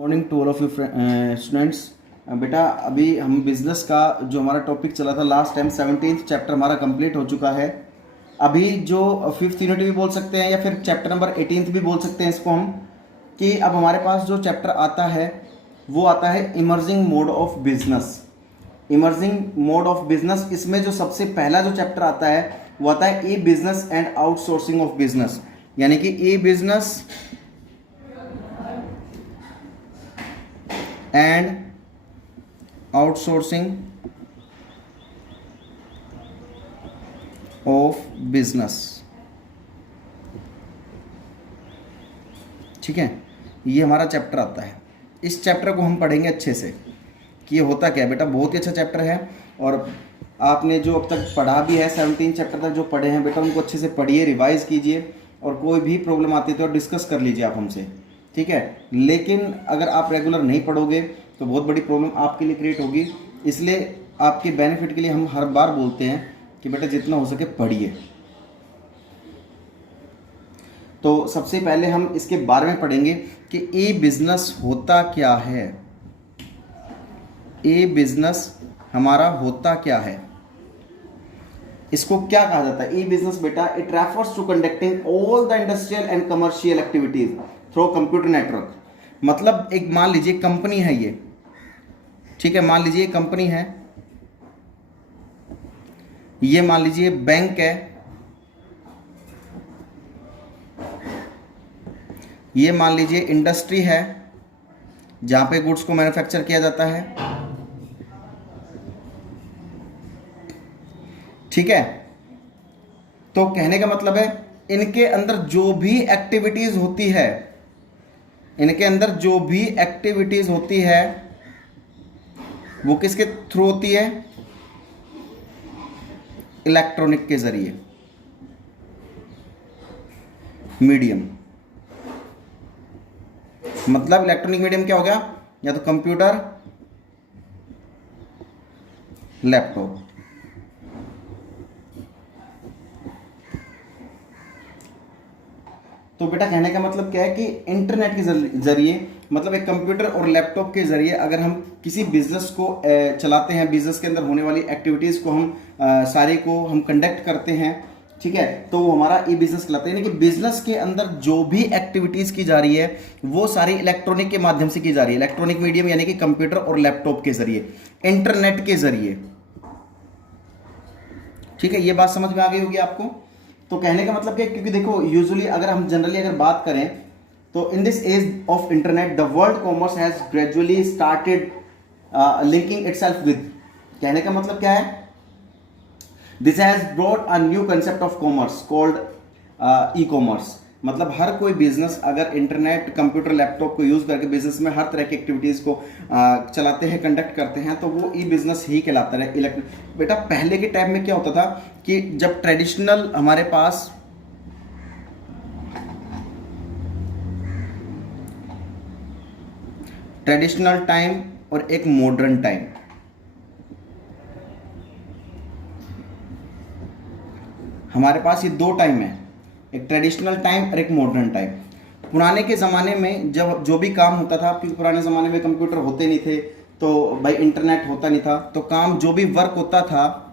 Morning to all of you students. बेटा अभी हम बिजनेस का जो हमारा टॉपिक चला था लास्ट टाइम 17th चैप्टर हमारा कंप्लीट हो चुका है। अभी जो 5th यूनिट भी बोल सकते हैं या फिर चैप्टर नंबर 18th भी बोल सकते हैं इसको हम, कि अब हमारे पास जो चैप्टर आता है वो आता है emerging mode of business. Emerging mode of business, इसमें जो सबसे पहला जो चैप्टर आता है वो आता है e business and outsourcing of business, यानी कि e business and outsourcing of business. ठीक है, ये हमारा चैप्टर आता है। इस चैप्टर को हम पढ़ेंगे अच्छे से कि ये होता क्या है। बेटा बहुत ही अच्छा चैप्टर है और आपने जो अब तक पढ़ा भी है 17 चैप्टर तक जो पढ़े हैं बेटा उनको अच्छे से पढ़िए, रिवाइज कीजिए और कोई भी प्रॉब्लम आती है तो डिस्कस कर लीजिए आप हमसे, ठीक है। लेकिन अगर आप रेगुलर नहीं पढ़ोगे तो बहुत बड़ी प्रॉब्लम आपके लिए क्रिएट होगी। इसलिए आपके बेनिफिट के लिए हम हर बार बोलते हैं कि बेटा जितना हो सके पढ़िए। तो सबसे पहले हम इसके बारे में पढ़ेंगे कि ई बिजनेस होता क्या है। ई बिजनेस हमारा होता क्या है, इसको क्या कहा जाता है। ई बिजनेस बेटा it refers to conducting all the industrial and commercial activities through computer network. मतलब एक मान लीजिए कंपनी है ये, ठीक है, मान लीजिए कंपनी है, ये मान लीजिए बैंक है, ये मान लीजिए इंडस्ट्री है जहां पे गुड्स को मैन्युफैक्चर किया जाता है, ठीक है। तो कहने का मतलब है इनके अंदर जो भी एक्टिविटीज होती है, इनके अंदर जो भी एक्टिविटीज होती है वो किसके थ्रू होती है, इलेक्ट्रॉनिक के जरिए, मीडियम। मतलब इलेक्ट्रॉनिक मीडियम क्या हो गया, या तो कंप्यूटर, लैपटॉप। तो बेटा कहने का मतलब क्या है कि इंटरनेट के जरिए, मतलब एक कंप्यूटर और लैपटॉप के जरिए अगर हम किसी बिजनेस को चलाते हैं, बिजनेस के अंदर होने वाली एक्टिविटीज को हम सारी को हम कंडक्ट करते हैं, ठीक है, तो वो हमारा ई बिजनेस कहलाता है। यानी कि बिजनेस के अंदर जो भी एक्टिविटीज की जा रही है वो सारी इलेक्ट्रॉनिक के माध्यम से की जा रही है, इलेक्ट्रॉनिक मीडियम यानी कि कंप्यूटर और लैपटॉप के जरिए, इंटरनेट के जरिए, ठीक है। ये बात समझ में आ गई होगी आपको। तो कहने का मतलब क्या, क्योंकि देखो यूजुअली अगर हम जनरली अगर बात करें तो in this age of internet the world commerce has gradually started linking itself with. कहने का मतलब क्या है, this has brought a new concept of commerce called e commerce. मतलब हर कोई बिजनेस अगर इंटरनेट, कंप्यूटर, लैपटॉप को यूज करके बिजनेस में हर तरह की एक्टिविटीज को चलाते हैं, कंडक्ट करते हैं, तो वो ई बिजनेस ही कहलाता है। बेटा पहले के टाइम में क्या होता था कि जब ट्रेडिशनल हमारे पास ट्रेडिशनल टाइम और एक मॉडर्न टाइम, हमारे पास ये दो टाइम है, एक ट्रेडिशनल टाइम और एक मॉडर्न टाइम। पुराने के ज़माने में जब जो भी काम होता था, क्योंकि पुराने ज़माने में कंप्यूटर होते नहीं थे तो भाई इंटरनेट होता नहीं था, तो काम जो भी वर्क होता था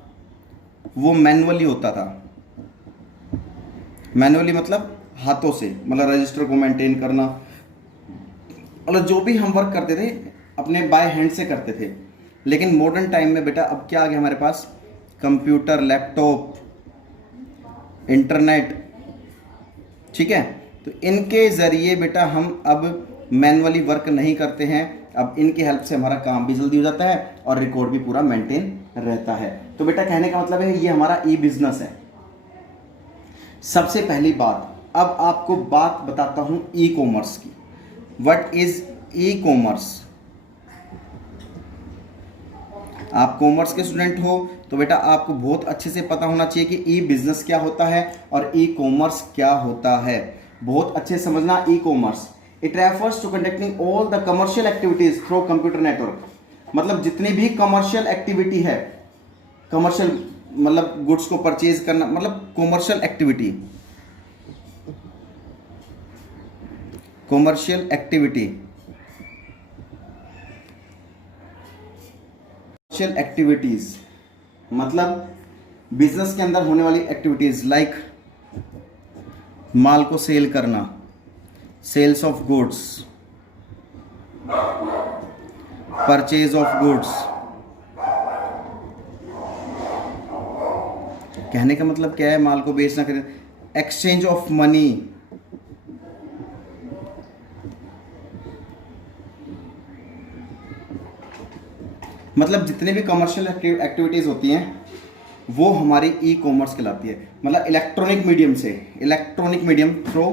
वो मैनुअली होता था। मैनुअली मतलब हाथों से, मतलब रजिस्टर को मेंटेन करना, मतलब जो भी हम वर्क करते थे अपने बाय हैंड से करते थे। लेकिन मॉडर्न टाइम में बेटा अब क्या आ गया हमारे पास, कंप्यूटर, लैपटॉप, इंटरनेट, ठीक है। तो इनके ज़रिए बेटा हम अब मैनुअली वर्क नहीं करते हैं, अब इनकी हेल्प से हमारा काम भी जल्दी हो जाता है और रिकॉर्ड भी पूरा मेंटेन रहता है। तो बेटा कहने का मतलब है ये हमारा ई बिजनेस है। सबसे पहली बात, अब आपको बात बताता हूं ई कॉमर्स की। What is e commerce. आप कॉमर्स के स्टूडेंट हो तो बेटा आपको बहुत अच्छे से पता होना चाहिए कि ई बिजनेस क्या होता है और ई कॉमर्स क्या होता है। बहुत अच्छे से समझना। E commerce it refers to conducting all the commercial activities through computer network. मतलब जितनी भी कमर्शियल एक्टिविटी है, कमर्शियल मतलब गुड्स को परचेज करना, मतलब commercial activity, commercial activity commercial activities, मतलब बिजनेस के अंदर होने वाली एक्टिविटीज लाइक माल को सेल करना, sales of goods, purchase of goods. कहने का मतलब क्या है, माल को बेचना, खरीदना, एक्सचेंज ऑफ मनी, मतलब जितने भी कमर्शियल एक्टिविटीज होती हैं वो हमारी ई कॉमर्स कहलाती है। मतलब इलेक्ट्रॉनिक मीडियम से, electronic medium through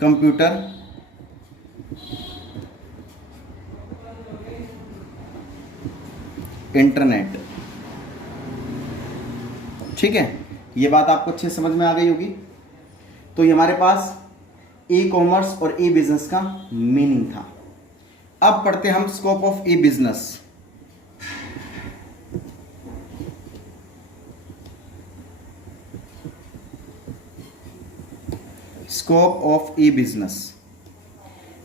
computer, internet. ठीक है, ये बात आपको अच्छे समझ में आ गई होगी। तो ये हमारे पास ई कॉमर्स और ई बिजनेस का मीनिंग था। अब पढ़ते हम scope of E business. Scope of E business,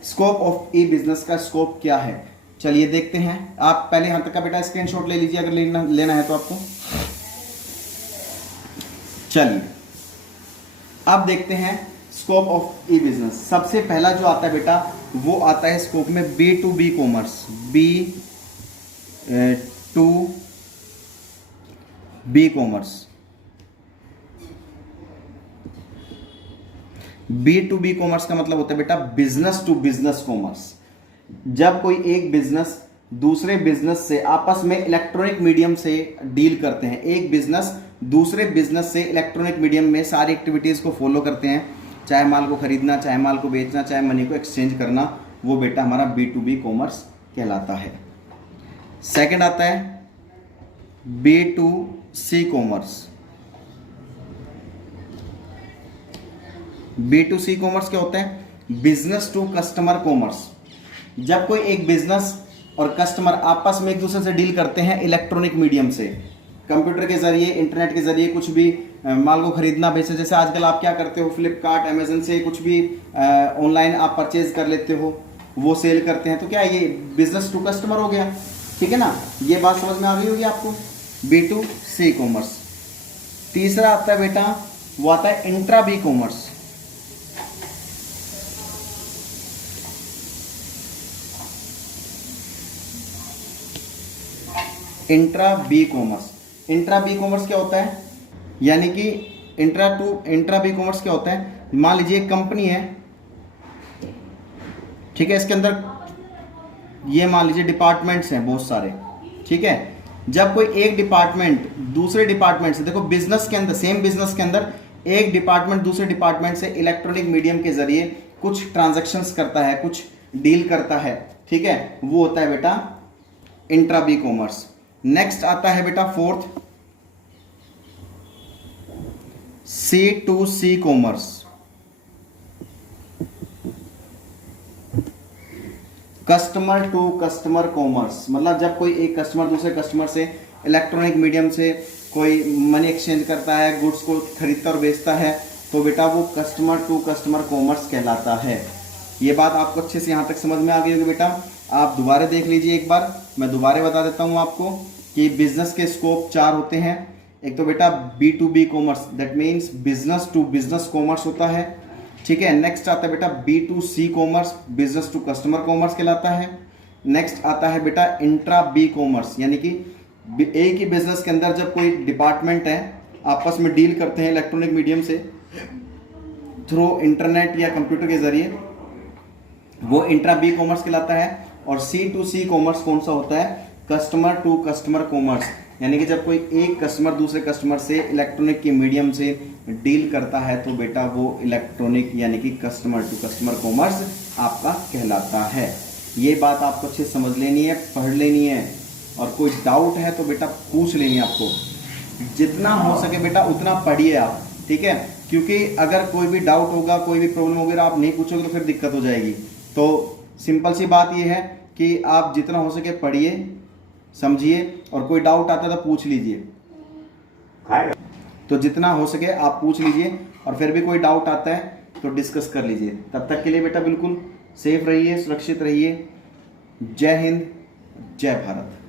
scope of E business का स्कोप क्या है, चलिए देखते हैं। आप पहले यहां तक का बेटा स्क्रीनशॉट ले लीजिए अगर लेना है तो आपको। चलिए अब देखते हैं स्कोप ऑफ ई बिजनेस। सबसे पहला जो आता है बेटा वो आता है स्कोप में B to B commerce, B to B commerce. B to B commerce का मतलब होता है बेटा बिजनेस टू बिजनेस कॉमर्स। जब कोई एक बिजनेस दूसरे बिजनेस से आपस में इलेक्ट्रॉनिक मीडियम से डील करते हैं, एक बिजनेस दूसरे बिजनेस से इलेक्ट्रॉनिक मीडियम में सारी एक्टिविटीज को फॉलो करते हैं, चाहे माल को खरीदना, चाहे माल को बेचना, चाहे मनी को एक्सचेंज करना, वो बेटा हमारा बी टू बी कॉमर्स कहलाता है। सेकंड आता है B to C commerce. B to C commerce क्या होता है, बिजनेस टू कस्टमर कॉमर्स। जब कोई एक बिजनेस और कस्टमर आपस में एक दूसरे से डील करते हैं इलेक्ट्रॉनिक मीडियम से, कंप्यूटर के जरिए, इंटरनेट के जरिए कुछ भी माल को खरीदना बेचना, जैसे आजकल आप क्या करते हो, फ्लिपकार्ट, अमेजन से कुछ भी ऑनलाइन आप परचेज कर लेते हो, वो सेल करते हैं, तो क्या ये बिजनेस टू कस्टमर हो गया। ठीक है ना, ये बात समझ में आ गई होगी आपको, बी टू सी कॉमर्स। तीसरा आता है बेटा वो आता है intra B commerce. Intra B commerce, intra B commerce क्या होता है, यानी कि इंट्रा बी कॉमर्स क्या होता है, मान लीजिए एक कंपनी है, ठीक है, इसके अंदर ये मान लीजिए डिपार्टमेंट्स हैं बहुत सारे। ठीक है, जब कोई एक डिपार्टमेंट दूसरे डिपार्टमेंट से, देखो बिजनेस के अंदर, सेम बिजनेस के अंदर एक डिपार्टमेंट दूसरे डिपार्टमेंट से इलेक्ट्रॉनिक मीडियम के जरिए कुछ ट्रांजैक्शंस करता है, कुछ डील करता है, ठीक है, वो होता है बेटा इंट्रा बी कॉमर्स। नेक्स्ट आता है बेटा fourth C to C commerce. Customer to customer commerce, मतलब जब कोई एक कस्टमर दूसरे कस्टमर से इलेक्ट्रॉनिक मीडियम से कोई मनी एक्सचेंज करता है, गुड्स को खरीदता और बेचता है, तो बेटा वो कस्टमर टू कस्टमर कॉमर्स कहलाता है। ये बात आपको अच्छे से यहां तक समझ में आ गई होगी बेटा। आप दोबारा देख लीजिए एक बार, मैं दोबारा बता देता हूं आपको कि बिजनेस के स्कोप 4 होते हैं। एक तो बेटा B to B commerce, that means business to business commerce होता है। ठीक है, नेक्स्ट आता है बेटा B to C commerce, business to customer commerce कहलाता है। नेक्स्ट आता है बेटा इंट्रा बी कॉमर्स, यानी कि एक ही बिजनेस के अंदर जब कोई डिपार्टमेंट है आपस में डील करते हैं इलेक्ट्रॉनिक मीडियम से थ्रू इंटरनेट या कंप्यूटर के जरिए, वो इंट्रा बी कॉमर्स कहलाता है। और सी टू सी कॉमर्स कौन सा होता है, कस्टमर टू कस्टमर कॉमर्स, यानी कि जब कोई एक कस्टमर दूसरे कस्टमर से इलेक्ट्रॉनिक के मीडियम से डील करता है तो बेटा वो इलेक्ट्रॉनिक यानी कि कस्टमर टू कस्टमर कॉमर्स आपका कहलाता है। ये बात आपको अच्छे समझ लेनी है, पढ़ लेनी है, और कोई डाउट है तो बेटा पूछ लेनी है आपको। जितना हो सके बेटा उतना पढ़िए आप, ठीक है, क्योंकि अगर कोई भी डाउट होगा, कोई भी प्रॉब्लम होगी, आप नहीं पूछोगे तो फिर दिक्कत हो जाएगी। तो सिंपल सी बात ये है कि आप जितना हो सके पढ़िए, समझिए, और कोई डाउट आता है तो पूछ लीजिए। तो जितना हो सके आप पूछ लीजिए, और फिर भी कोई डाउट आता है तो डिस्कस कर लीजिए। तब तक के लिए बेटा बिल्कुल सेफ रहिए, सुरक्षित रहिए। जय हिंद, जय भारत।